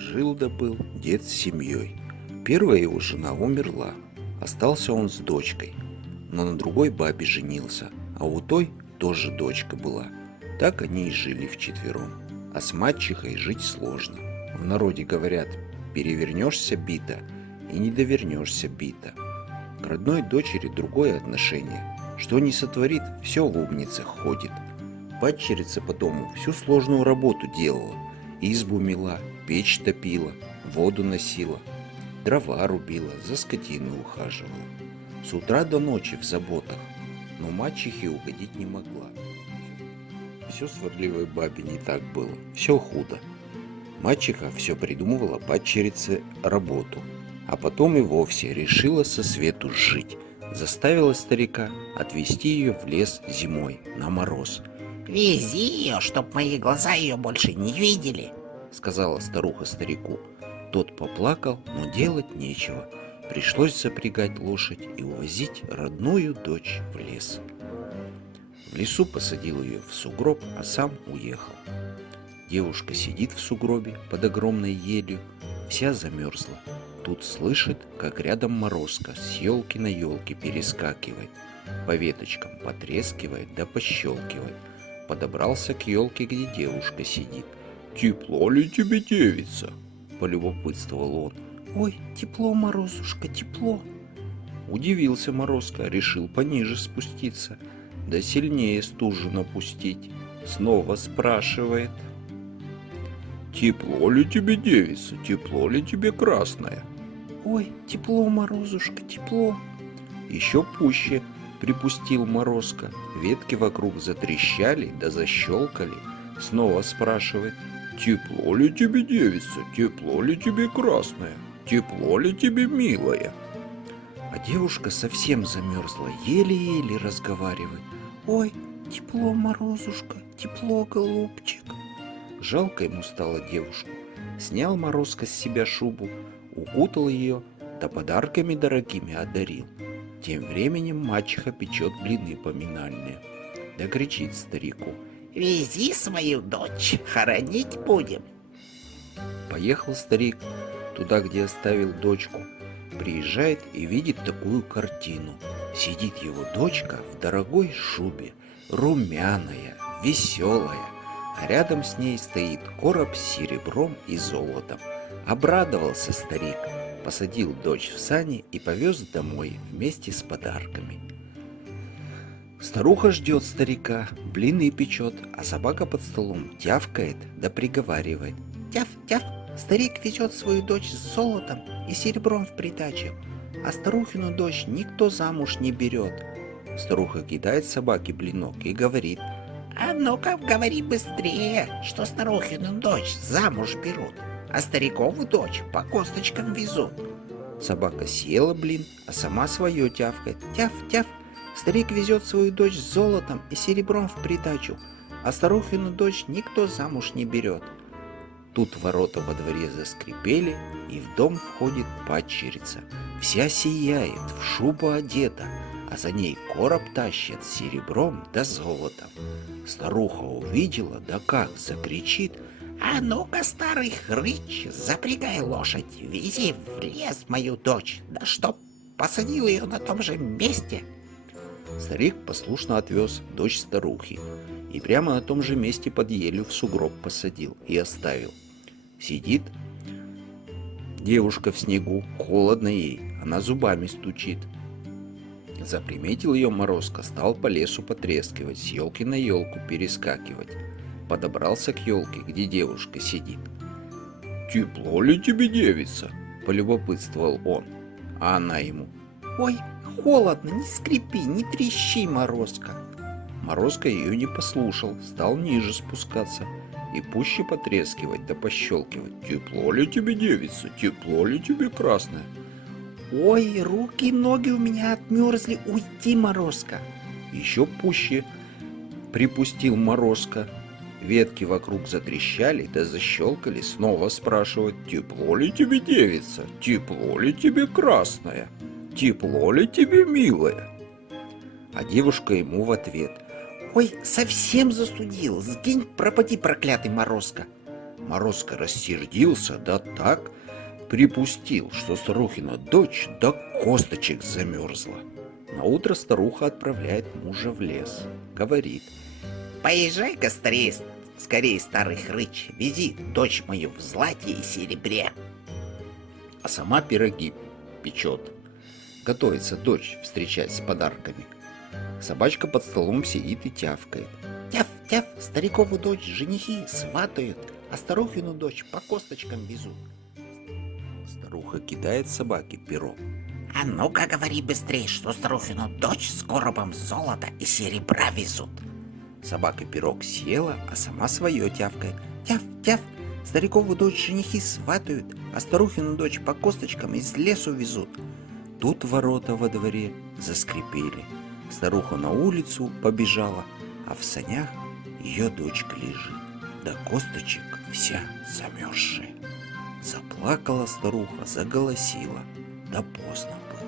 Жил да был дед с семьей. Первая его жена умерла. Остался он с дочкой. Но на другой бабе женился, а у той тоже дочка была. Так они и жили вчетвером. А с мачехой жить сложно. В народе говорят: перевернешься бита и не довернешься бита. К родной дочери другое отношение. Что не сотворит, все в умницах ходит. Падчерица по дому всю сложную работу делала. Избу мела, печь топила, воду носила, дрова рубила, за скотиной ухаживала. С утра до ночи в заботах, но мачехе угодить не могла. Все сварливой бабе не так было, все худо. Мачеха все придумывала падчерице работу, а потом и вовсе решила со свету жить. Заставила старика отвезти ее в лес зимой на мороз. «Вези ее, чтоб мои глаза ее больше не видели», — сказала старуха старику. Тот поплакал, но делать нечего. Пришлось запрягать лошадь и увозить родную дочь в лес. В лесу посадил ее в сугроб, а сам уехал. Девушка сидит в сугробе под огромной елью, вся замерзла. Тут слышит, как рядом морозка с елки на елке перескакивает, по веточкам потрескивает да пощелкивает. Подобрался к елке, где девушка сидит. «Тепло ли тебе, девица?» — полюбопытствовал он. «Ой, тепло, Морозушка, тепло». Удивился Морозко, решил пониже спуститься, да сильнее стужу напустить. Снова спрашивает: «Тепло ли тебе, девица, тепло ли тебе, красная?» «Ой, тепло, Морозушка, тепло». Еще пуще припустил Морозко. Ветки вокруг затрещали да защелкали. Снова спрашивает: «Тепло ли тебе, девица, тепло ли тебе, красная, тепло ли тебе, милая?» А девушка совсем замерзла, еле-еле разговаривает. «Ой, тепло, Морозушка, тепло, голубчик». Жалко ему стало девушку. Снял Морозко с себя шубу, укутал ее, да подарками дорогими одарил. Тем временем мачеха печет блины поминальные, да кричит старику: «Вези свою дочь, хоронить будем». Поехал старик туда, где оставил дочку. Приезжает и видит такую картину. Сидит его дочка в дорогой шубе, румяная, веселая, а рядом с ней стоит короб с серебром и золотом. Обрадовался старик, посадил дочь в сани и повез домой вместе с подарками. Старуха ждет старика, блины печет, а собака под столом тявкает да приговаривает: «Тяв, тяв, старик везет свою дочь с золотом и серебром в придачу, а старухину дочь никто замуж не берет». Старуха кидает собаке блинок и говорит: «А ну-ка, говори быстрее, что старухину дочь замуж берут, а старикову дочь по косточкам везут». Собака съела блин, а сама свое тявкает: «Тяв, тяв, старик везет свою дочь с золотом и серебром в придачу, а старухину дочь никто замуж не берет». Тут ворота во дворе заскрипели, и в дом входит падчерица. Вся сияет, в шубу одета, а за ней короб тащит с серебром да золотом. Старуха увидела, да как закричит: «А ну-ка, старый хрыч, запрягай лошадь, вези в лес мою дочь, да чтоб посадил ее на том же месте». Старик послушно отвез дочь старухи и прямо на том же месте под елью в сугроб посадил и оставил. Сидит девушка в снегу, холодно ей, она зубами стучит. Заприметил ее Морозко, стал по лесу потрескивать, с елки на елку перескакивать. Подобрался к елке, где девушка сидит. «Тепло ли тебе, девица?» — полюбопытствовал он. А она ему: «Ой, холодно, не скрипи, не трещи, Морозко». Морозко ее не послушал, стал ниже спускаться и пуще потрескивать да пощелкивать. «Тепло ли тебе, девица, тепло ли тебе, красная?» «Ой, руки и ноги у меня отмерзли, уйди, Морозко». Еще пуще припустил Морозко. Ветки вокруг затрещали да защелкали, снова спрашивают: «Тепло ли тебе, девица, тепло ли тебе, красная, тепло ли тебе, милая?» А девушка ему в ответ: «Ой, совсем застудил, сгинь, пропади, проклятый Морозко». Морозко рассердился, да так припустил, что старухина дочь до косточек замерзла. Наутро старуха отправляет мужа в лес. Говорит: Поезжай-ка скорее, старый хрыч, вези дочь мою в злате и серебре. а сама пироги печет. Готовится дочь встречать с подарками. Собачка под столом сидит и тявкает. Тяв-тяв, старикову дочь женихи сватают, а старухину дочь по косточкам везут. Старуха кидает собаке перо. А ну-ка говори быстрее, что старухину дочь с коробом золота и серебра везут. Собака пирог съела, а сама свое тявкает. Тяв-тяв, старикову дочь женихи сватают, а старухину дочь по косточкам из лесу везут. Тут ворота во дворе заскрипели. Старуха на улицу побежала, а в санях ее дочка лежит, до косточек вся замерзшая. Заплакала старуха, заголосила, да поздно было.